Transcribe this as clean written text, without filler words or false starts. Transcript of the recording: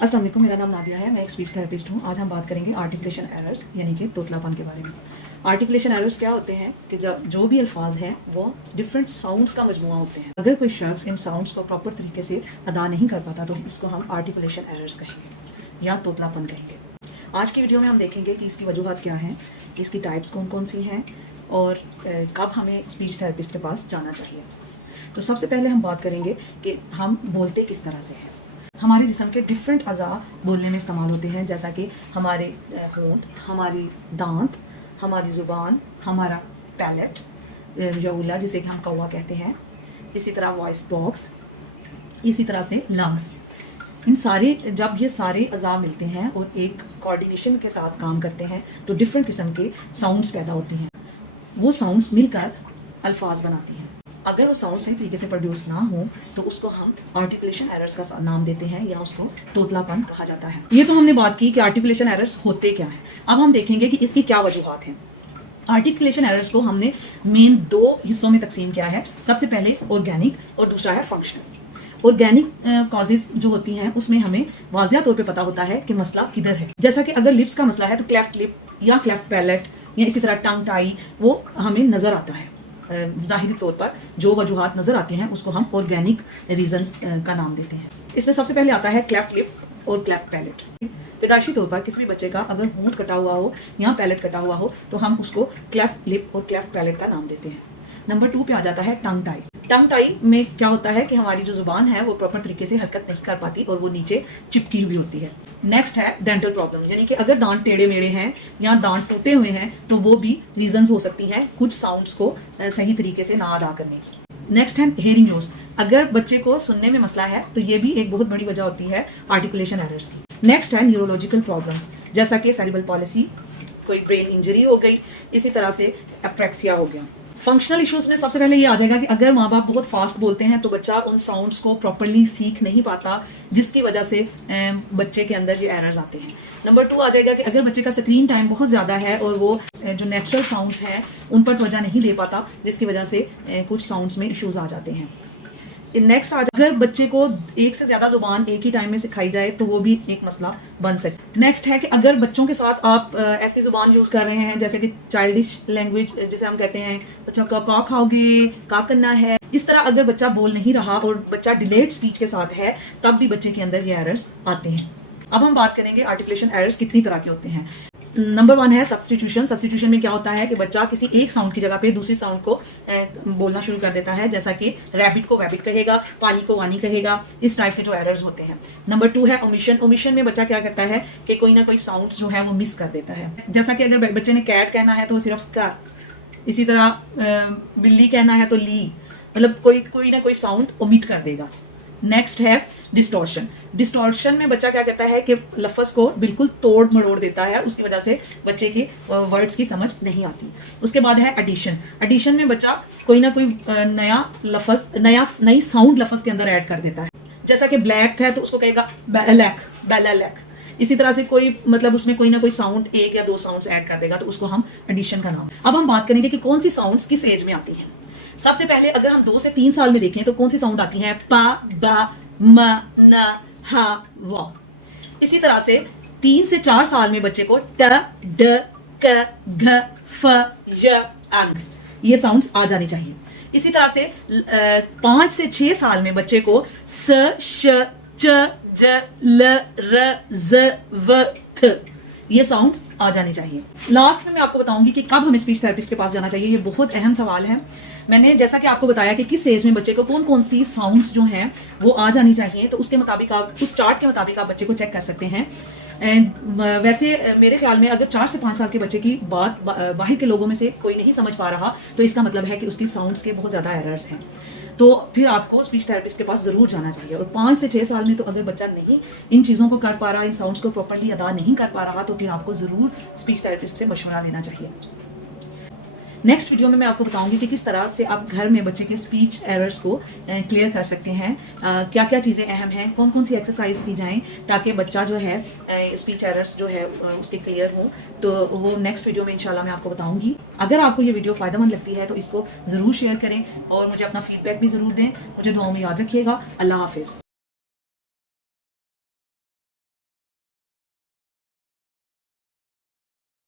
अस्सलाम वालेकुम, मेरा नाम नादिया है। मैं एक स्पीच थेरेपिस्ट हूँ। आज हम बात करेंगे आर्टिकुलेशन एरर्स यानी कि तोतलापन के बारे में। आर्टिकुलेशन एरर्स क्या होते हैं कि जब जो भी अल्फाज हैं वो डिफरेंट साउंड्स का मजमूआ होते हैं। अगर कोई शख्स इन साउंड्स को प्रॉपर तरीके से अदा नहीं कर पाता तो इसको हम आर्टिकुलेशन एरर्स कहेंगे या तोतलापन कहेंगे। आज की वीडियो में हम देखेंगे कि इसकी वजूहत क्या हैं, इसकी टाइप्स कौन कौन सी हैं और कब हमें स्पीच थेरेपिस्ट के पास जाना चाहिए। तो सबसे पहले हम बात करेंगे कि हम बोलते किस तरह से हैं। हमारे जिस्म के डिफरेंट अज़ा बोलने में इस्तेमाल होते हैं, जैसा कि हमारे होंठ, हमारी दांत, हमारी ज़ुबान, हमारा पैलेट या उला जिसे कि हम कौवा कहते हैं, इसी तरह वॉइस बॉक्स, इसी तरह से लंग्स। इन सारे जब ये सारे अज़ा मिलते हैं और एक कोऑर्डिनेशन के साथ काम करते हैं तो डिफरेंट किस्म के साउंड्स पैदा होती हैं। वो साउंड्स मिलकर अल्फाज बनाती हैं। अगर वो साउंड सही तरीके से प्रोड्यूस ना हो तो उसको हम आर्टिकुलेशन एरर्स का नाम देते हैं या उसको तोतलापन कहा जाता है। ये तो हमने बात की कि आर्टिकुलेशन एरर्स होते क्या हैं। अब हम देखेंगे कि इसकी क्या वजूहात हैं। आर्टिकुलेशन एरर्स को हमने मेन दो हिस्सों में तकसीम किया है। सबसे पहले ऑर्गेनिक और दूसरा है फंक्शनल। ऑर्गेनिक कॉजेज जो होती हैं उसमें हमें वाज़िया तौर पे पता होता है कि मसला किधर है। जैसा कि अगर लिप्स का मसला है तो क्लेफ्ट लिप या क्लेफ्ट पैलेट या इसी तरह टंग टाई वो हमें नज़र आता है। ज़ाहिरी तौर पर जो वजूहात नज़र आती हैं उसको हम ऑर्गेनिक रीजंस का नाम देते हैं। इसमें सबसे पहले आता है क्लेफ्ट लिप और क्लेफ्ट पैलेट। पैदाइशी तौर पर किसी भी बच्चे का अगर होंठ कटा हुआ हो या पैलेट कटा हुआ हो तो हम उसको क्लेफ्ट लिप और क्लेफ्ट पैलेट का नाम देते हैं। नंबर 2 पे आ जाता है टंग टाई। टंग टाई में क्या होता है कि हमारी जो जुबान है वो प्रॉपर तरीके से हरकत नहीं कर पाती और वो नीचे चिपकी हुई होती है। नेक्स्ट है डेंटल प्रॉब्लम, यानी कि अगर दांत टेढ़े मेढ़े हैं या दांत टूटे हुए हैं तो वो भी रीजंस हो सकती हैं कुछ साउंड्स को सही तरीके से ना अदा करने की। नेक्स्ट है हेयरिंग लॉस। अगर बच्चे को सुनने में मसला है तो ये भी एक बहुत बड़ी वजह होती है आर्टिकुलेशन एरर्स की। नेक्स्ट है न्यूरोलॉजिकल प्रॉब्लम्स, जैसा कि सेरिब्रल पॉलिसी, कोई ब्रेन इंजरी हो गई, इसी तरह से एप्रेक्सिया हो गया। फंक्शनल इश्यूज में सबसे पहले ये आ जाएगा कि अगर माँ बाप बहुत फास्ट बोलते हैं तो बच्चा उन साउंड्स को प्रॉपरली सीख नहीं पाता, जिसकी वजह से बच्चे के अंदर ये एरर्स आते हैं। नंबर 2 आ जाएगा कि अगर बच्चे का स्क्रीन टाइम बहुत ज़्यादा है और वो जो नेचुरल साउंड्स हैं उन पर तवज्जो नहीं दे पाता, जिसकी वजह से कुछ साउंड्स में इश्यूज आ जाते हैं। नेक्स्ट अगर बच्चे को एक से ज़्यादा जुबान एक ही टाइम में सिखाई जाए तो वो भी एक मसला बन सकता है। नेक्स्ट है कि अगर बच्चों के साथ आप ऐसी जुबान यूज़ कर रहे हैं जैसे कि चाइल्डिश लैंग्वेज जिसे हम कहते हैं, बच्चा का खाओगे, का करना है, इस तरह अगर बच्चा बोल नहीं रहा और बच्चा डिलेड स्पीच के साथ है तब भी बच्चे के अंदर ये एरर्स आते हैं। अब हम बात करेंगे आर्टिकुलेशन एरर्स कितनी तरह के होते हैं। नंबर 1 है सब्स्टिट्यूशन। सब्स्टिट्यूशन में क्या होता है कि बच्चा किसी एक साउंड की जगह पे दूसरी साउंड को बोलना शुरू कर देता है, जैसा कि रैबिट को वैबिट कहेगा, पानी को वानी कहेगा। इस टाइप के जो एरर्स होते हैं। नंबर 2 है ओमिशन। ओमिशन में बच्चा क्या करता है कि कोई ना कोई साउंड जो है वो मिस कर देता है, जैसा कि अगर बच्चे ने कैट कहना है तो सिर्फ का, इसी तरह बिल्ली कहना है तो ली, मतलब कोई ना कोई साउंड ओमिट कर देगा। नेक्स्ट है डिस्टॉर्शन। डिस्टॉर्शन में बच्चा क्या करता है कि लफ्ज़ को बिल्कुल तोड़ मरोड़ देता है, उसकी वजह से बच्चे के वर्ड्स की समझ नहीं आती। उसके बाद है एडिशन। एडिशन में बच्चा कोई ना कोई नई साउंड लफ्ज़ के अंदर ऐड कर देता है, जैसा कि ब्लैक है तो उसको कहेगा बैलैक, बैलैक। इसी तरह से कोई मतलब उसमें कोई ना कोई साउंड, एक या दो साउंड्स ऐड कर देगा तो उसको हम एडिशन का नाम। अब हम बात करेंगे कि कौन सी साउंड्स किस एज में आती हैं। सबसे पहले अगर हम 2 से 3 साल में देखें तो कौन सी साउंड आती है, पा, बा, म, न, हा, व। इसी तरह से 3 से 4 साल में बच्चे को ट, ड, क, घ, फ, य, अंग, ये साउंड्स आ जानी चाहिए। इसी तरह से 5 से 6 साल में बच्चे को स, श, च, ज, ल, र, ज, व, थ, ये साउंड्स आ जानी चाहिए। लास्ट में मैं आपको बताऊंगी कि कब हमें स्पीच थेरेपिस्ट के पास जाना चाहिए। ये बहुत अहम सवाल है। मैंने जैसा कि आपको बताया कि किस एज में बच्चे को कौन कौन सी साउंड्स जो हैं वो आ जानी चाहिए, तो उसके मुताबिक आप उस चार्ट के मुताबिक आप बच्चे को चेक कर सकते हैं। वैसे मेरे ख्याल में अगर 4 से 5 साल के बच्चे की बात बाहर के लोगों में से कोई नहीं समझ पा रहा तो इसका मतलब है कि उसकी साउंड्स के बहुत ज़्यादा एरर्स हैं, तो फिर आपको स्पीच थेरेपिस्ट के पास ज़रूर जाना चाहिए। और 5 से 6 साल में तो अगर बच्चा नहीं इन चीज़ों को कर पा रहा, इन साउंड्स को प्रॉपर्ली अदा नहीं कर पा रहा, तो फिर आपको ज़रूर स्पीच थेरेपिस्ट से मशवरा लेना चाहिए। नेक्स्ट वीडियो में मैं आपको बताऊंगी कि किस तरह से आप घर में बच्चे के स्पीच एरर्स को क्लियर कर सकते हैं, क्या क्या चीज़ें अहम हैं, कौन कौन सी एक्सरसाइज की जाएं ताकि बच्चा जो है स्पीच एरर्स जो है उसके क्लियर हो। तो वो नेक्स्ट वीडियो में इंशाल्लाह मैं आपको बताऊंगी। अगर आपको ये वीडियो फ़ायदेमंद लगती है तो इसको ज़रूर शेयर करें और मुझे अपना फीडबैक भी ज़रूर दें। मुझे दुआओं में याद रखिएगा। अल्लाह हाफिज़।